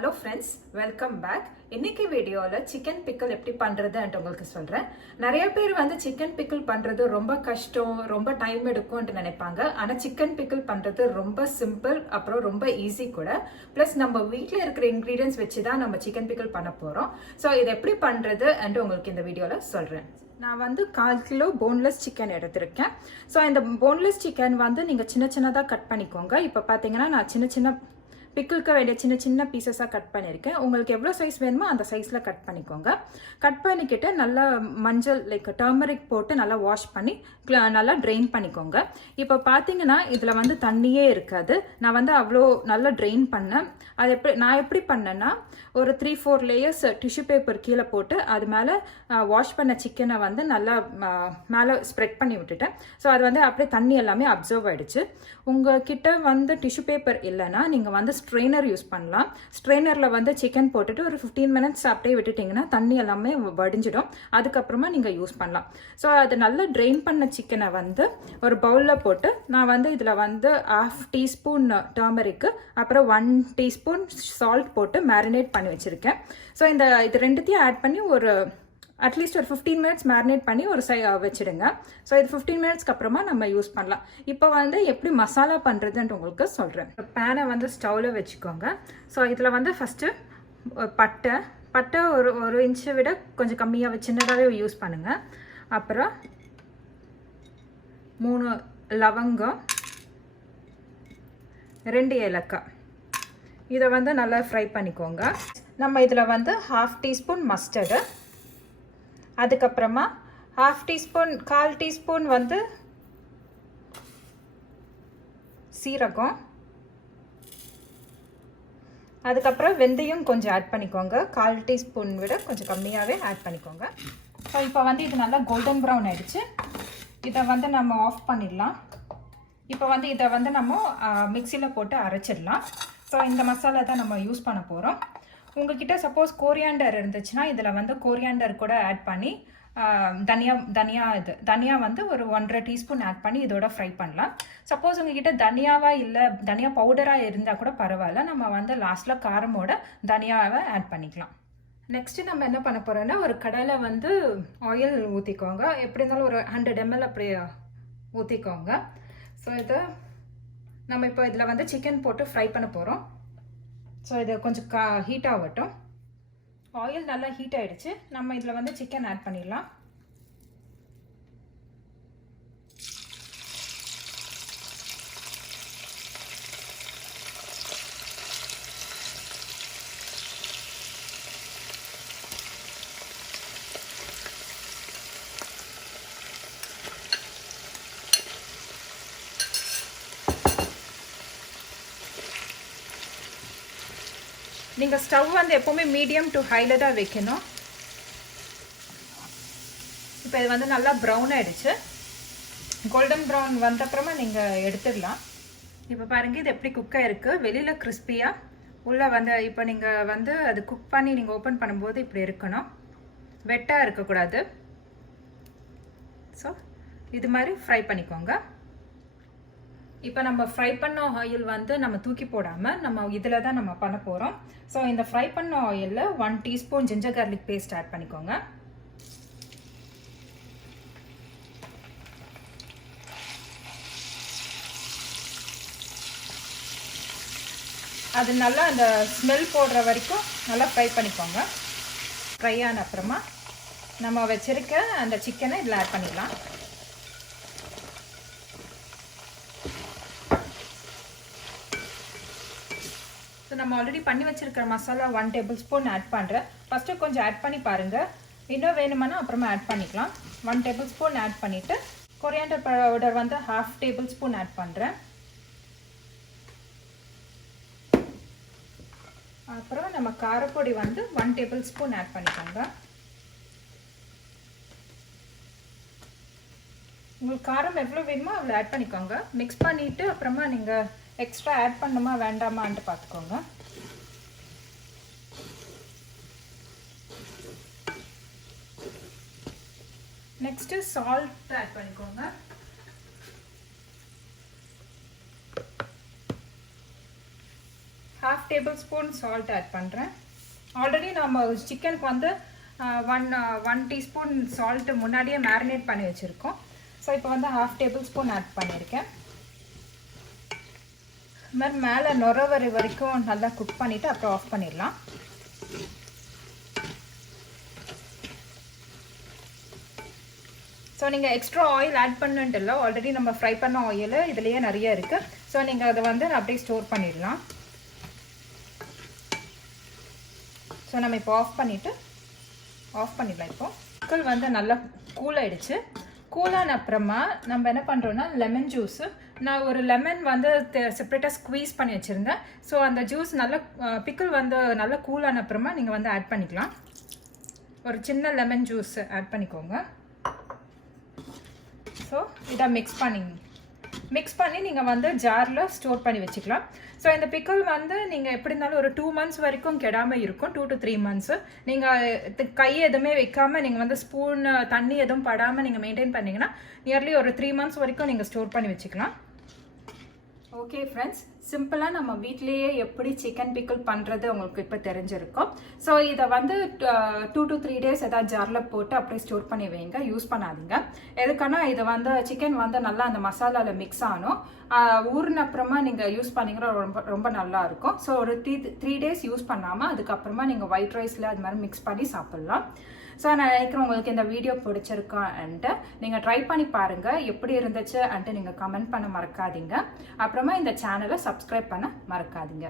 Hello friends, welcome back. இன்னைக்கு வீடியோல chicken பிக்கல் எப்படி பண்றதுன்னு உங்களுக்கு சொல்றேன். நிறைய பேர் வந்து சிக்கன் பிக்கல் பண்றது ரொம்ப கஷ்டம், ரொம்ப டைம் எடுக்கும்னு நினைப்பாங்க. ஆனா சிக்கன் பிக்கல் பண்றது ரொம்ப சிம்பிள், அப்புறம் ரொம்ப ஈஸி கூட. பிளஸ் நம்ம வீட்ல இருக்கிற இன்கிரிடியன்ட்ஸ் வச்சு தான் நம்ம சிக்கன் பிக்கல் பண்ண போறோம். சோ இது எப்படி பண்றதுன்னு உங்களுக்கு இந்த வீடியோல சொல்றேன். நான் வந்து 1/4 கிலோ போன்லெஸ் சிக்கன் எடுத்திருக்கேன். ஸோ இந்த போன்லெஸ் சிக்கன் வந்து நீங்கள் சின்ன சின்னதாக கட் பண்ணிக்கோங்க. இப்போ பார்த்தீங்கன்னா நான் சின்ன சின்ன பிக்கிளுக்கு வேண்டிய சின்ன சின்ன பீசஸாக கட் பண்ணியிருக்கேன். உங்களுக்கு எவ்வளோ சைஸ் வேணுமோ அந்த சைஸில் கட் பண்ணிக்கோங்க. கட் பண்ணிக்கிட்டு நல்லா மஞ்சள் டர்மரிக் போட்டு நல்லா வாஷ் பண்ணி நல்லா ட்ரெயின் பண்ணிக்கோங்க. இப்போ பார்த்தீங்கன்னா இதில் வந்து தண்ணியே இருக்காது. நான் வந்து அவ்வளோ நல்லா ட்ரெயின் பண்ணேன். அது நான் எப்படி பண்ணேன்னா ஒரு 3-4 லேயர்ஸ் டிஷ்யூ பேப்பர் கீழே போட்டு அது மேலே வாஷ் பண்ண சிக்கனை வந்து நல்லா மேலே ஸ்ப்ரெட் பண்ணி விட்டுட்டேன். ஸோ அது வந்து அப்படியே தண்ணி எல்லாமே அப்சர்வ் ஆகிடுச்சு. உங்ககிட்ட வந்து டிஷ்யூ பேப்பர் இல்லைன்னா நீங்கள் வந்து ஸ்ட்ரெயினர் யூஸ் பண்ணலாம். ஸ்ட்ரெயினரில் வந்து சிக்கன் போட்டுட்டு ஒரு 15 மினிட்ஸ் அப்படியே விட்டுட்டிங்கன்னா தண்ணி எல்லாமே வடிஞ்சிடும். அதுக்கப்புறமா நீங்கள் யூஸ் பண்ணலாம். ஸோ அது நல்லா ட்ரெயின் பண்ண சிக்கனை வந்து ஒரு பவுலில் போட்டு நான் வந்து இதில் வந்து 1/2 டீஸ்பூன் டர்மரிக்கு அப்புறம் 1 டீஸ்பூன் சால்ட் போட்டு மேரினேட் பண்ணி வச்சுருக்கேன். ஸோ இது ரெண்டுத்தையும் ஆட் பண்ணி ஒரு அட்லீஸ்ட் ஒரு 15 மினிட்ஸ் மேரினேட் பண்ணி ஒரு வச்சுடுங்க. ஸோ இது 15 மினிட்ஸ்க்கு அப்புறமா நம்ம யூஸ் பண்ணலாம். இப்போ வந்து எப்படி மசாலா பண்ணுறதுன்ட்டு உங்களுக்கு சொல்கிறேன். பேனை வந்து ஸ்டவ்வில் வச்சுக்கோங்க. ஸோ இதில் வந்து ஃபஸ்ட்டு பட்டை ஒரு இன்ச்சை விட கொஞ்சம் கம்மியாக சின்னதாகவே யூஸ் பண்ணுங்கள். அப்புறம் 3 லவங்கம், 2 ஏலக்காய், இதை வந்து நல்லா ஃப்ரை பண்ணிக்கோங்க. நம்ம இதில் வந்து 1/2 டீஸ்பூன் மஸ்டர்டு, அதுக்கப்புறமா 1/4 டீஸ்பூன் வந்து சீரகம், அதுக்கப்புறம் வெந்தயம் கொஞ்சம் ஆட் பண்ணிக்கோங்க. 1/4 டீஸ்பூன் விட கொஞ்சம் கம்மியாகவே ஆட் பண்ணிக்கோங்க. ஸோ இப்போ வந்து இது நல்லா கோல்டன் ப்ரௌன் ஆகிடுச்சு. இதை வந்து நம்ம ஆஃப் பண்ணிடலாம். இப்போ வந்து இதை வந்து நம்ம மிக்சியில் போட்டு அரைச்சிடலாம். ஸோ இந்த மசாலா தான் நம்ம யூஸ் பண்ண போகிறோம். உங்ககிட்ட சப்போஸ் கோரியாண்டர் இருந்துச்சுன்னா இதில் வந்து கோரியாண்டர் கூட ஆட் பண்ணி தனியா வந்து ஒரு 1.5 டீஸ்பூன் ஆட் பண்ணி இதோட ஃப்ரை பண்ணலாம். சப்போஸ் உங்ககிட்ட தனியாவா இல்லை தனியா பவுடராக இருந்தால் கூட பரவாயில்ல. நம்ம வந்து லாஸ்ட்டில் காரமோட தனியாவை ஆட் பண்ணிக்கலாம். நெக்ஸ்ட்டு நம்ம என்ன பண்ண போகிறோன்னா ஒரு கடாயில் வந்து ஆயில் ஊற்றிக்கோங்க. எப்படி இருந்தாலும் ஒரு 100 ml அப்படி ஊற்றிக்கோங்க. ஸோ இதை நம்ம இப்போ இதில் வந்து சிக்கன் போட்டு ஃப்ரை பண்ண போகிறோம். ஸோ இது கொஞ்சம் ஹீட் ஆகட்டும். ஆயில் நல்லா ஹீட் ஆகிடுச்சு. நம்ம இதில் வந்து சிக்கன் ஆட் பண்ணிடலாம். நீங்கள் ஸ்டவ் வந்து எப்போவுமே மீடியம் டு ஹையில் தான் வைக்கணும். இப்போ இது வந்து நல்லா ப்ரௌன் ஆகிடுச்சு. கோல்டன் ப்ரௌன் வந்தப்புறமா நீங்கள் எடுத்துடலாம். இப்போ பாருங்கள் இது எப்படி குக்காக இருக்குது. வெளியில் கிறிஸ்பியாக, உள்ளே வந்து இப்போ நீங்கள் வந்து அது குக் பண்ணி நீங்கள் ஓப்பன் பண்ணும்போது இப்படி இருக்கணும், வெட்டாக இருக்கக்கூடாது. ஸோ இது மாதிரி ஃப்ரை பண்ணிக்கோங்க. இப்போ நம்ம ஃப்ரை பண்ண ஆயில் வந்து நம்ம தூக்கி போடாமல் நம்ம இதில் தான் நம்ம பண்ண போகிறோம். ஸோ இந்த ஃப்ரை பண்ண ஆயிலில் 1 teaspoon ginger garlic paste add பண்ணிக்கோங்க. அது நல்லா அந்த ஸ்மெல் போடுற வரைக்கும் நல்லா ஃப்ரை பண்ணிக்கோங்க. ஃப்ரை ஆன அப்புறமா நம்ம வச்சுருக்க அந்த சிக்கனை இதில் ஆட் பண்ணிடலாம். ஸோ நம்ம ஆல்ரெடி பண்ணி வச்சுருக்கிற மசாலா 1 டேபிள் ஸ்பூன் ஆட் பண்ணுறேன். ஃபஸ்ட்டு கொஞ்சம் ஆட் பண்ணி பாருங்கள். இன்னும் வேணுமானா அப்புறமா ஆட் பண்ணிக்கலாம். 1 டேபிள் ஸ்பூன் ஆட் பண்ணிவிட்டு கொரியாண்டர் பவுடர் வந்து 1/2 டேபிள் ஸ்பூன் ஆட் பண்ணுறேன். அப்புறம் நம்ம காரப்பொடி வந்து 1 டேபிள் ஸ்பூன் ஆட் பண்ணிக்கோங்க. உங்களுக்கு காரம் எவ்வளோ வேணுமோ அவ்வளோ ஆட் பண்ணிக்கோங்க. மிக்ஸ் பண்ணிவிட்டு அப்புறமா நீங்கள் எக்ஸ்ட்ரா ஆட் பண்ணுமா வேண்டாமான்ட்டு பார்த்துக்கோங்க. நெக்ஸ்ட்டு சால்ட் ஆட் பண்ணிக்கோங்க. 1/2 டேபிள்ஸ்பூன் சால்ட் ஆட் பண்ணுறேன். ஆல்ரெடி நம்ம சிக்கனுக்கு வந்து 1 டீஸ்பூன் சால்ட்டு முன்னாடியே மேரினேட் பண்ணி வச்சுருக்கோம். ஸோ இப்போ வந்து 1/2 டேபிள்ஸ்பூன் ஆட் பண்ணியிருக்கேன். இது மாதிரி மேலே நுர வரைக்கும் நல்லா குக் பண்ணிவிட்டு அப்புறம் ஆஃப் பண்ணிடலாம். ஸோ நீங்கள் எக்ஸ்ட்ரா ஆயில் ஆட் பண்ணுன்ட்டு இல்லை, ஆல்ரெடி நம்ம ஃப்ரை பண்ண ஆயில் இதுலேயே நிறைய இருக்குது. ஸோ நீங்கள் அதை வந்து அப்படியே ஸ்டோர் பண்ணிடலாம். ஸோ நம்ம இப்போ ஆஃப் பண்ணிடலாம். இப்போது பிக்கல் வந்து நல்லா கூலாகிடுச்சு. கூலான அப்புறமா நம்ம என்ன பண்ணுறோன்னா லெமன் ஜூஸு, நான் ஒரு லெமன் வந்து செப்பரேட்டாக ஸ்க்வீஸ் பண்ணி வச்சுருந்தேன். ஸோ அந்த ஜூஸ் நல்லா பிக்கல் வந்து நல்லா கூலான அப்புறமா நீங்கள் வந்து ஆட் பண்ணிக்கலாம். ஒரு சின்ன லெமன் ஜூஸ் ஆட் பண்ணிக்கோங்க. ஸோ இதை மிக்ஸ் பண்ணி நீங்கள் வந்து ஜாரில் ஸ்டோர் பண்ணி வச்சுக்கலாம். ஸோ இந்த பிக்கல் வந்து நீங்கள் எப்படி இருந்தாலும் ஒரு 2 months வரைக்கும் கெடாமல் இருக்கும். 2 to 3 months. நீங்கள் கை எதுவுமே வைக்காமல் நீங்கள் வந்து ஸ்பூன் தண்ணி எதுவும் படாமல் நீங்கள் மெயின்டைன் பண்ணிங்கன்னா நியர்லி ஒரு 3 months வரைக்கும் நீங்கள் ஸ்டோர் பண்ணி வச்சுக்கலாம். ஓகே ஃப்ரெண்ட்ஸ், சிம்பிளாக நம்ம வீட்லேயே எப்படி சிக்கன் பிக்கிள் பண்ணுறது உங்களுக்கு இப்போ தெரிஞ்சிருக்கும். ஸோ இதை வந்து 2 to 3 days ஏதாவது ஜாரில் போட்டு அப்படியே ஸ்டோர் பண்ணி வைங்க, யூஸ் பண்ணாதீங்க. எதுக்கானா இது வந்து சிக்கன் வந்து நல்லா அந்த மசாலாவில் மிக்ஸ் ஆகணும். ஊறின அப்புறமா நீங்கள் யூஸ் பண்ணிங்கன்னா ரொம்ப நல்லா இருக்கும். ஸோ ஒரு 3 days யூஸ் பண்ணாமல் அதுக்கப்புறமா நீங்கள் ஒயிட் ரைஸில் அது மாதிரி மிக்ஸ் பண்ணி சாப்பிட்லாம். ஸோ நான் நினைக்கிறேன் உங்களுக்கு இந்த வீடியோ பிடிச்சிருக்கான்ட்டு நீங்கள் ட்ரை பண்ணி பாருங்கள், எப்படி இருந்துச்சு அன்ட்டு நீங்கள் கமெண்ட் பண்ண மறக்காதீங்க. அப்புறமா இந்த சேனலை சப்ஸ்கிரைப் பண்ண மறக்காதீங்க.